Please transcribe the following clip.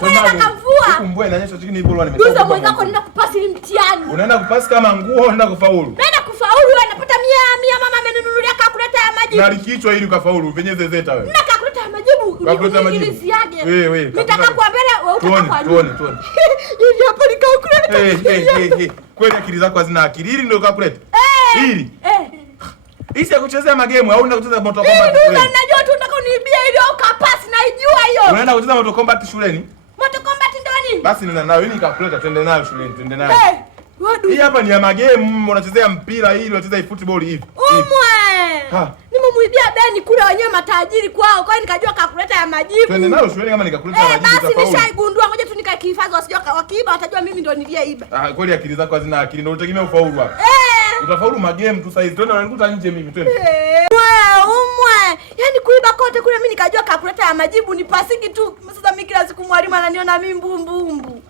pole akavua. Huku mvua inanyesha chini hivi bora nimesema. Ndio mwenzako nenda kupasi ni mtihani. Unaenda kupasi kama nguo unaenda kufaulu. Naenda kufaulu wewe napata 100 mama amenunulia kalkuleta ya majibu. Na likichwa ili ukafaulu venye zezeta wewe. Na kalkuleta ya majibu. Kalkuleta ya majibu. Wewe. Nitaka kwa mbele wewe utaka tuone. Hivi hapa ni kalkuleta. Kweli akili zako hazina akili. Hili ndio kalkuleta. Hili. Hii ya kuchezea magemu au unaenda kucheza Mortal Kombat shuleni? Ndio najua tu unataka uniibia ile ukapasi naijua hiyo. Unaenda kucheza Mortal Kombat shuleni? Mortal Kombat ndio nini? Basi nenda nayo hii kalkuleta twende nayo shuleni, twende nayo. Wadu. Hii hapa ni ya magemu, unachezea mpira hili, unacheza football hivi. Umwe. Nimemuibia Beni kule wenyewe matajiri kwao. Kwa hiyo nikajua kalkuleta ya majibu. Twende nayo shuleni kama nikakuleta ya majibu utafaulu. Basi nishaigundua, ngoja tu nikahifadhi wasije wakiiba watajua mimi ndo niliyeiba. Kweli akili zako hazina akili, ndio utegemea ufaulu hapa. Utafaulu magame tu saizi. Twende unanikuta nje mimi twende. Umwe. Yaani kuiba kote kule mimi nikajua kalkuleta ya majibu ni pasiki tu. Sasa mimi kila siku mwalimu ananiona mimi mbumbu.